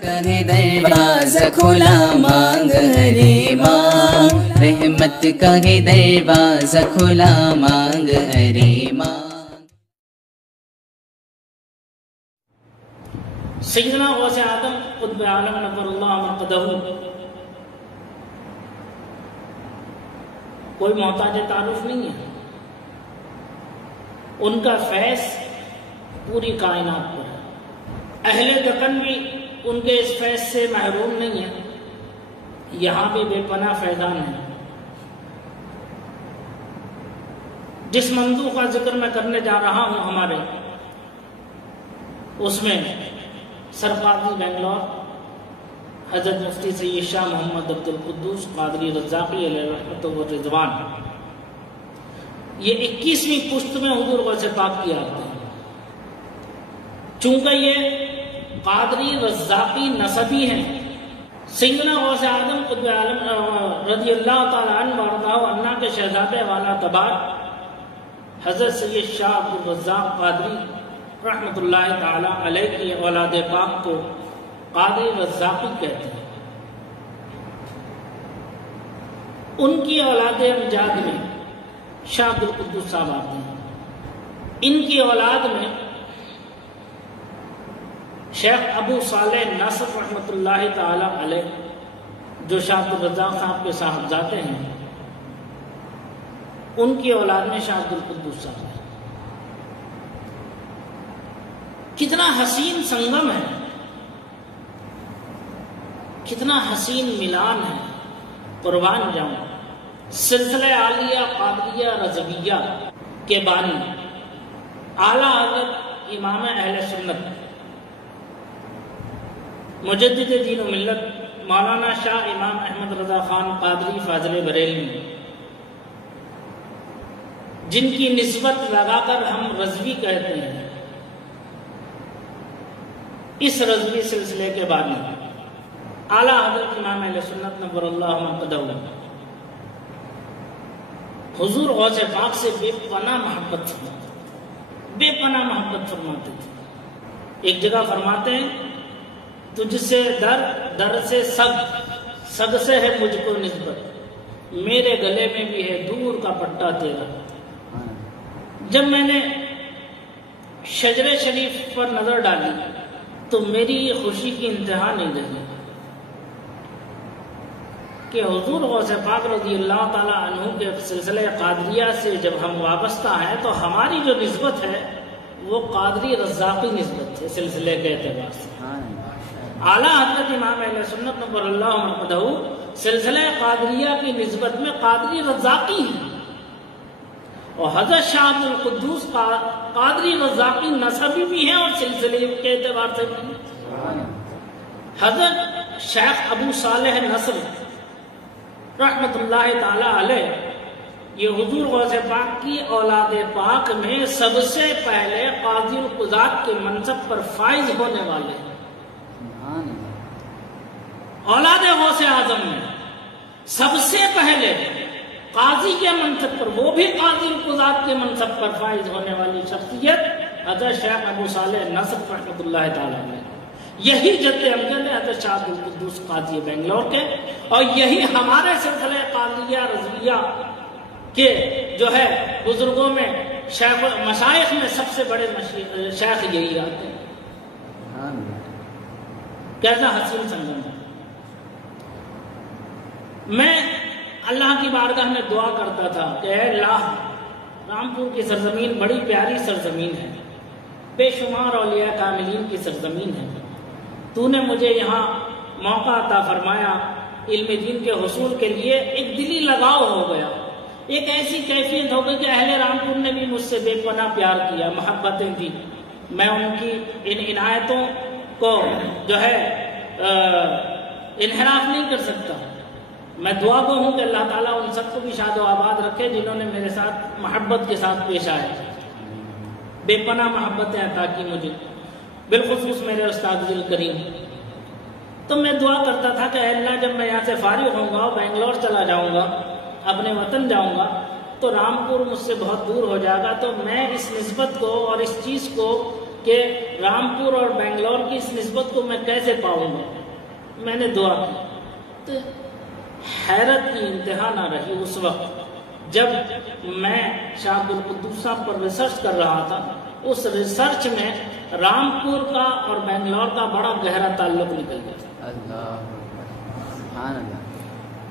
کا ہے دروازہ کھلا مانگ ہری ماں، رحمت کا ہے دروازہ کھلا مانگ ہری ماں۔ سیدنا غوث اعظم قطب عالم نور اللہ مرقدہ کوئی محتاج تعارف نہیں ہے، ان کا فیض پوری کائنات پر ہے۔ اہل دکن بھی ان کے اس فیض سے محروم نہیں ہے، یہاں بھی بے پناہ فیضان ہے۔ جس موضوع کا ذکر میں کرنے جا رہا ہوں ہمارے، اس میں سرقاضی بنگلور حضرت مفتی سید شاہ محمد عبد القدوس قادری رزاقی علیہ رحمت و رضوان، یہ 21ویں پشت میں حضور غوث پاک کی آتے ہیں۔ چونکہ یہ قادری رزاقی نسبی ہیں، سیدنا غوث اعظم قطب عالم رضی اللہ تعالیٰ عنہ وارضاہ عنہ کے شہزادے والا تبار حضرت سید شاہ عبد الرزاق قادری رحمت اللہ تعالیٰ علیہ کی اولاد پاک کو قادری رزاقی کہتے ہیں۔ ان کی اولاد امجاد میں شاہ عبد القدوس صاحب آتے ہیں، ان کی اولاد میں شیخ ابو صالح نصر رحمت اللہ تعالیٰ علیہ جو شاہ عبد الرزاق صاحب کے صاحبزادے ہیں، ان کی اولاد میں شاہ عبد القدوس صاحب ہے۔ کتنا حسین سنگم ہے، کتنا حسین ملان ہے، قربان جاؤں۔ سلسلہ عالیہ قادریہ رضویہ کے بانی اعلیٰ حضرت امام اہل سنت مجدد دین و ملت مولانا شاہ امام احمد رضا خان قادری فاضل بریلوی، جن کی نسبت لگا کر ہم رضوی کہتے ہیں، اس رضوی سلسلے کے بانی اعلیٰ حضرت امام اہل سنت نور اللہ مرقدہ حضور غوث پاک سے بے پناہ محبت فرماتے تھے، بے پناہ محبت فرماتے تھے۔ ایک جگہ فرماتے ہیں، تجھ سے در، در سے سگ، سگ سے ہے مجھ کو نسبت، میرے گلے میں بھی ہے دور کا پٹا تیرا۔ جب میں نے شجر شریف پر نظر ڈالی تو میری خوشی کی انتہا نہیں رہی کہ حضور غوث پاک رضی اللہ تعالیٰ عنہ کے سلسلہ قادریہ سے جب ہم وابستہ ہیں تو ہماری جو نسبت ہے وہ قادری رزاقی نسبت ہے سلسلے کے اعتبار سے۔ اعلیٰ حضرت امام اہل سنت نور اللہ مرقدہ سلسلہ قادریہ کی نسبت میں قادری رزاقی ہیں، اور حضرت شاہ عبد القدوس قادری رزاقی نسبی بھی ہیں اور سلسلے کے اعتبار سے بھی ہیں۔ حضرت شیخ ابو صالح نصر رحمت اللہ تعالی علیہ یہ حضور غوث پاک کی اولاد پاک میں سب سے پہلے قاضی القضات کے منصب پر فائز ہونے والے ہیں۔ اولاد غوث اعظم میں سب سے پہلے قاضی کے منصب پر، وہ بھی قاضی القضات کے منصب پر فائز ہونے والی شخصیت حضرت شیخ ابو صالح نصر رحمت اللہ تعالی علیہ، یہی جد امجد ہے حضرت شاہ عبد القدوس قاضی بنگلور کے، اور یہی ہمارے سلسلہ قادریہ رضویہ کے جو ہے بزرگوں میں شیخ مشائخ میں سب سے بڑے شیخ یہی آتے ہیں۔ کیسا حسین سنگم ہے۔ میں اللہ کی بارگاہ میں دعا کرتا تھا کہ اے اللہ، رامپور کی سرزمین بڑی پیاری سرزمین ہے، بے شمار اولیاء کاملین کی سرزمین ہے، تو نے مجھے یہاں موقع عطا فرمایا، علم دین کے حصول کے لیے ایک دلی لگاؤ ہو گیا، ایک ایسی کیفیت ہو گئی کہ اہل رامپور نے بھی مجھ سے بے پناہ پیار کیا، محبتیں دی، میں ان کی ان عنایتوں کو جو ہے انحراف نہیں کر سکتا۔ میں دعا گو ہوں کہ اللہ تعالیٰ ان سب کو بھی شاد و آباد رکھے جنہوں نے میرے ساتھ محبت کے ساتھ پیش آئے، بے پناہ محبتیں عطا کی مجھے، بالخصوص میرے استاد دل کریم۔ تو میں دعا کرتا تھا کہ اے اللہ، جب میں یہاں سے فارغ ہوں گا، بنگلور چلا جاؤں گا، اپنے وطن جاؤں گا، تو رامپور مجھ سے بہت دور ہو جائے گا، تو میں اس نسبت کو اور اس چیز کو کہ رامپور اور بنگلور کی اس نسبت کو میں کیسے پاؤں گا. میں نے دعا کی تو حیرت کی انتہا نہ رہی. اس وقت جب میں شاہ عبدالقدوس صاحب پر ریسرچ کر رہا تھا، اس ریسرچ میں رامپور کا اور بنگلور کا بڑا گہرا تعلق نکل گیا.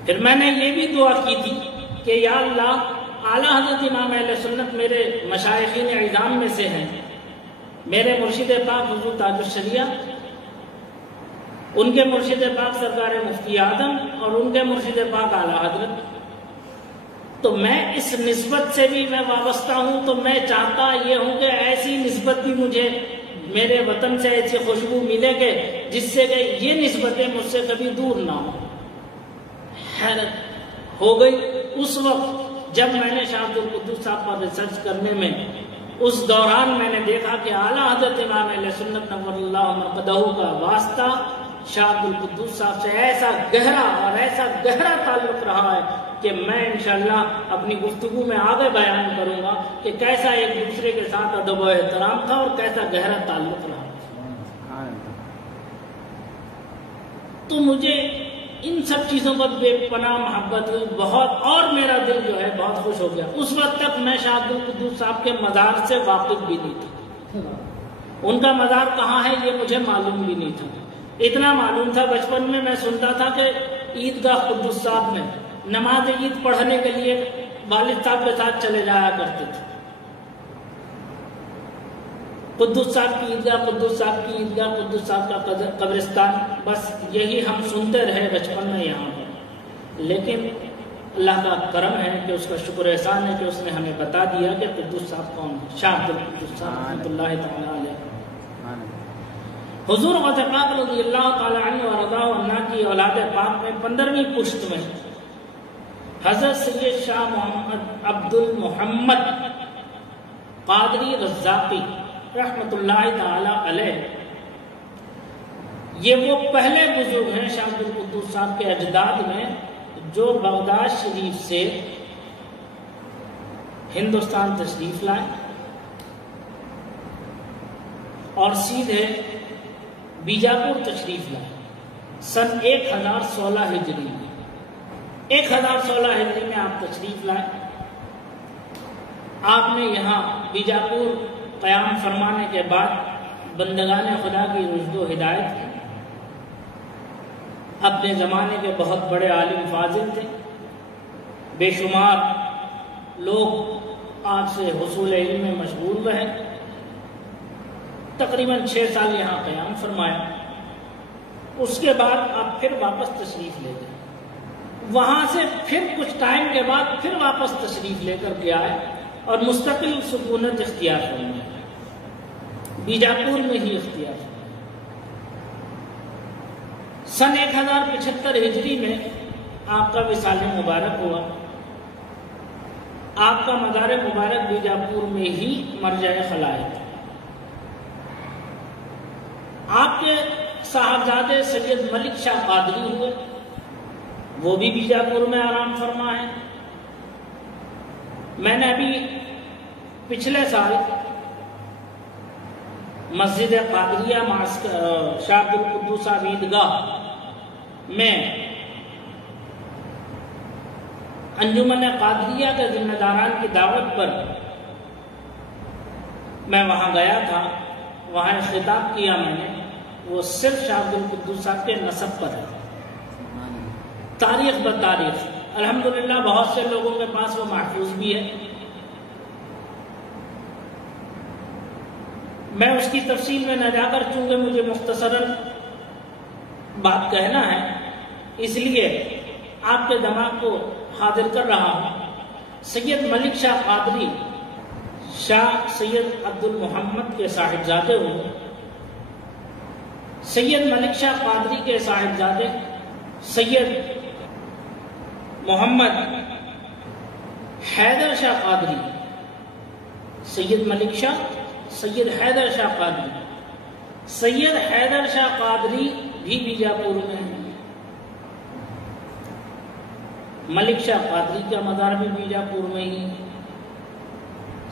پھر میں نے یہ بھی دعا کی تھی کہ یا اللہ، اعلیٰ حضرت امام اہل سنت میرے مشائخین اعظام میں سے ہیں، میرے مرشد پاک حضور تاج الشریعہ، ان کے مرشد پاک سرکار مفتی اعظم اور ان کے مرشد پاک اعلیٰ حضرت، تو میں اس نسبت سے بھی میں وابستہ ہوں. تو میں چاہتا یہ ہوں کہ ایسی نسبت بھی مجھے میرے وطن سے ایسی خوشبو ملے کہ جس سے کہ یہ نسبتیں مجھ سے کبھی دور نہ ہوں. حیرت ہو گئی اس وقت جب میں نے شاہ عبدالقدوس صاحب پر ریسرچ کرنے میں، اس دوران میں نے دیکھا کہ اعلیٰ حضرت امام اہل سنت نور اللہ مرقدہ کا واسطہ شاہ عبدالقدوس صاحب سے ایسا گہرا اور ایسا گہرا تعلق رہا ہے کہ میں انشاءاللہ اپنی گفتگو میں آگے بیان کروں گا کہ کیسا ایک دوسرے کے ساتھ ادب و احترام تھا اور کیسا گہرا تعلق رہا. تو مجھے ان سب چیزوں پر بے پناہ محبت ہوئی بہت، اور میرا دل جو ہے بہت خوش ہو گیا. اس وقت تک میں شاہ عبدالقدوس صاحب کے مزار سے واقف بھی نہیں تھا. ان کا مزار کہاں ہے یہ مجھے معلوم بھی نہیں تھا. اتنا معلوم تھا بچپن میں میں سنتا تھا کہ عیدگاہ قدوس صاحب میں نماز عید پڑھنے کے لیے والد صاحب کے ساتھ چلے جایا کرتے تھے. قدوس صاحب کی عیدگاہ، قدوس صاحب کی عیدگاہ، قدوس صاحب کا قبرستان، بس یہی ہم سنتے رہے بچپن میں یہاں پر. لیکن اللہ کا کرم ہے کہ اس کا شکر احسان ہے کہ اس نے ہمیں بتا دیا کہ قدوس صاحب کون ہے. شاہ عبدالقدوس صاحب رحمۃ اللہ تعالی علیہ حضور غوث پاک رضی اللہ تعالی عنہ و رضا عنہ کی اولاد پاک میں 15ویں پشت میں حضرت سید شاہ محمد عبد المحمد قادری رزاقی رحمۃ اللہ تعالی علیہ، یہ وہ پہلے بزرگ ہیں شاہ عبدالقدوس صاحب کے اجداد میں جو بغداد شریف سے ہندوستان تشریف لائے اور سیدھے بیجاپور تشریف لائے سن 1016 ہجری میں. 1016 ہجری میں آپ تشریف لائے. آپ نے یہاں بیجاپور قیام فرمانے کے بعد بندگان خدا کی رشد و ہدایت کی. اپنے زمانے کے بہت بڑے عالم فاضل تھے، بے شمار لوگ آپ سے حصول علم میں مشغول رہے. تقریباً 6 سال یہاں قیام فرمایا. اس کے بعد آپ پھر واپس تشریف لے گئے. وہاں سے پھر کچھ ٹائم کے بعد پھر واپس تشریف لے کر کے آئے اور مستقل سکونت اختیار فرمایا، بیجاپور میں ہی اختیار فرمایا. سن 1075 ہجری میں آپ کا وصال مبارک ہوا. آپ کا مزار مبارک بیجاپور میں ہی مرجع خلائق. آپ کے صاحبزادے سید ملک شاہ قادری ہوئے، وہ بھی بیجاپور میں آرام فرما ہے. میں نے ابھی پچھلے سال مسجد قادریہ شاہ عبدالقدوس صاحب عیدگاہ میں انجمن قادریہ کے ذمہ داران کی دعوت پر میں وہاں گیا تھا. وہاں خطاب کیا میں نے، وہ صرف شاہ عبدالقدوس صاحب کے نسب پر ہے، تاریخ بتاریخ. الحمدللہ بہت سے لوگوں کے پاس وہ محفوظ بھی ہے. میں اس کی تفصیل میں نہ جا کر، چونکہ مجھے مختصراً بات کہنا ہے، اس لیے آپ کے دماغ کو حاضر کر رہا ہوں. سید ملک شاہ قادری شاہ سید عبد المحمد کے صاحبزادے ہوئے. سید ملک شاہ قادری کے صاحبزادے سید محمد حیدر شاہ قادری، سید ملک شاہ، سید حیدر شاہ قادری. سید حیدر شاہ قادری بھی بیجاپور میں ہیں. ملک شاہ قادری کا مزار بھی بیجاپور میں ہی.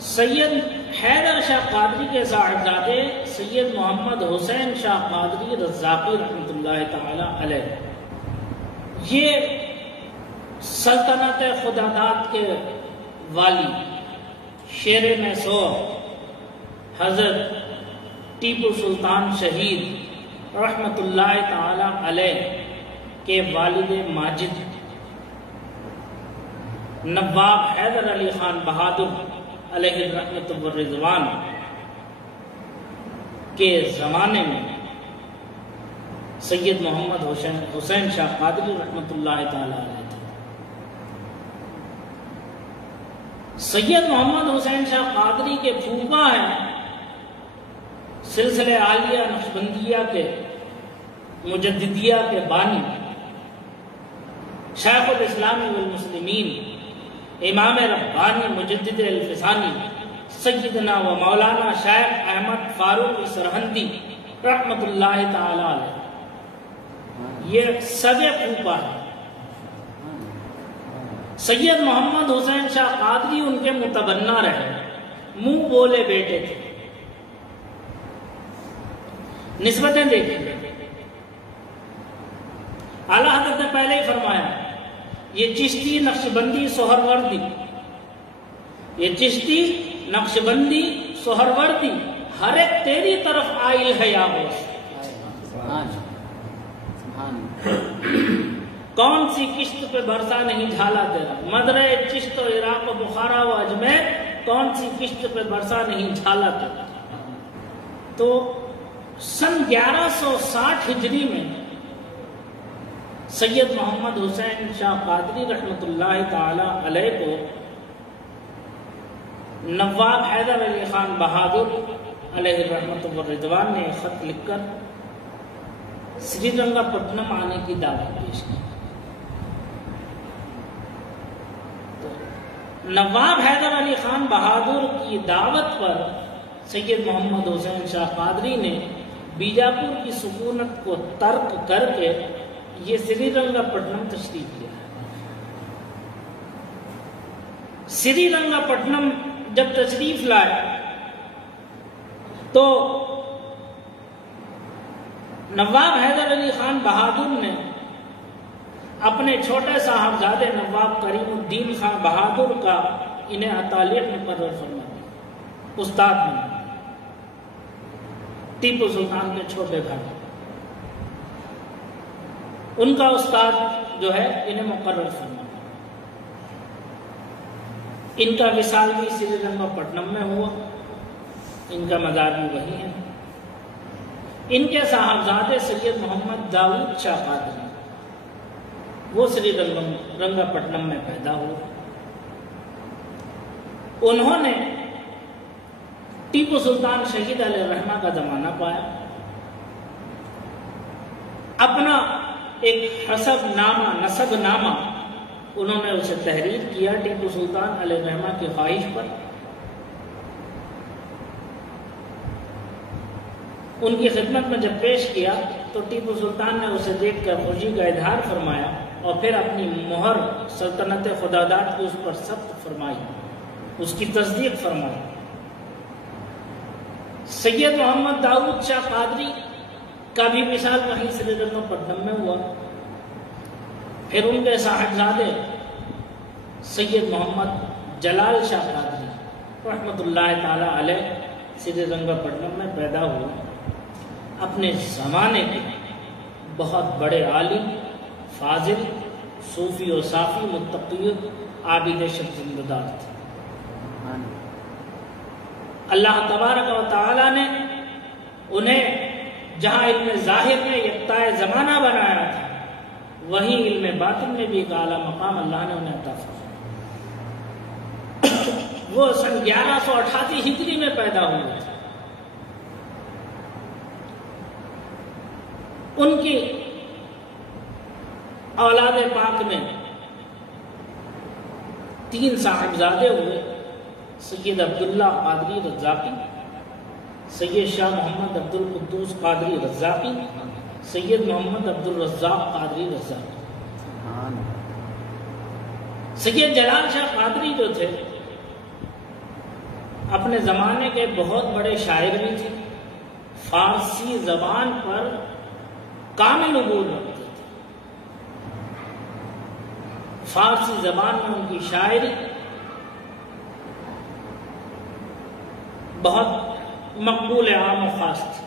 سید حیدر شاہ قادری کے صاحبزادے سید محمد حسین شاہ قادری رزاقی رحمۃ اللہ تعالی علیہ، یہ سلطنت خداداد کے والی شیر میسور حضرت ٹیپو سلطان شہید رحمۃ اللہ تعالی علیہ کے والد ماجد نواب حیدر علی خان بہادر علیہ الرحمۃ والرضوان کے زمانے میں سید محمد حسین شاہ قادری رحمۃ اللہ تعالی علیہ تھے۔ سید محمد حسین شاہ قادری کے پھوپھا ہیں سلسلہ عالیہ نقشبندیہ کے مجددیہ کے بانی شیخ الاسلام والمسلمین امام ربانی مجدد الفسانی سیدنا و مولانا شیخ احمد فاروق سرہندی رحمۃ اللہ تعالی علیہ، یہ سگے پھوپھا ہیں۔ سید محمد حسین شاہ قادری ان کے متبنہ رہے، منہ بولے بیٹے تھے۔ نسبتیں دیکھیں، اعلیٰ حضرت نے پہلے ہی فرمایا یہ چشتی نقشبندی سہروردی، یہ چشتی نقشبندی سہروردی ہر ایک تیری طرف آئل ہے یا ہوش، کون سی کشت پہ برسا نہیں جھالا تیرا، مدرے چشت و عراق و بخارا و اجمیر کون سی کشت پہ برسا نہیں جھالا تیرا۔ تو سن 1160 ہجری میں سید محمد حسین شاہ قادری رحمۃ اللہ تعالی علیہ کو نواب حیدر علی خان بہادر علیہ الرحمۃ والرضوان نے خط لکھ کر سری رنگا پٹنم آنے کی دعوت پیش کی۔ نواب حیدر علی خان بہادر کی دعوت پر سید محمد حسین شاہ قادری نے بیجاپور کی سکونت کو ترک کر کے یہ سری رنگا پٹنم تشریف کیا۔ سری رنگا پٹنم جب تشریف لائے تو نواب حیدر علی خان بہادر نے اپنے چھوٹے صاحبزادے نواب کریم الدین خان بہادر کا انہیں اطالیت مقرر فرما دیا، استاد میں ٹیپو سلطان کے چھوٹے بھائی، ان کا استاد جو ہے انہیں مقرر فرما۔ ان کا وصال بھی سری رنگا پٹنم میں ہوا، ان کا مزار بھی وہی ہے۔ ان کے صاحبزادے سید محمد داؤد شاہ قادری وہ سری رنگا پٹنم میں پیدا ہوئے۔ انہوں نے ٹیپو سلطان شہید علیہ الرحمہ کا زمانہ پایا، اپنا ایک حسب نامہ نسب نامہ انہوں نے اسے تحریر کیا ٹیپو سلطان علیہ الرحمہ کی خواہش پر۔ ان کی خدمت میں جب پیش کیا تو ٹیپو سلطان نے اسے دیکھ کر خوشی کا اظہار فرمایا اور پھر اپنی مہر سلطنت خداداد کی اس پر ثبت فرمائی، اس کی تصدیق فرمائی۔ سید محمد داؤد شاہ قادری کا بھی وصال وہیں سری رنگا پٹنم میں ہوا۔ پھر ان کے صاحبزادے سید محمد جلال شاہ قادری رحمۃ اللہ تعالی علیہ سری رنگا پٹنم میں پیدا ہوئے۔ اپنے زمانے کے بہت بڑے عالم، فاضل، صوفی و صافی، متقی، عابد شمسندار تھے۔ اللہ تبارک و تعالی نے انہیں جہاں علم ظاہر میں یکتائے زمانہ بنایا تھا، وہیں علم باطن میں بھی ایک اعلیٰ مقام اللہ نے انہیں عطا فرمایا۔ وہ سن 1188 ہجری میں پیدا ہوئے تھے۔ ان کی اولاد پاک میں 3 صاحبزادے ہوئے، سید عبداللہ قادری رزاقی، سید شاہ محمد عبد القدوس قادری رزاقی، سید محمد عبد الرزاق قادری رزاقی۔ سید جلال شاہ قادری جو تھے اپنے زمانے کے بہت بڑے شاعر بھی تھے، فارسی زبان پر کامل عبور رکھتے تھے، فارسی زبان میں ان کی شاعری بہت مقبول عام و خاص تھی۔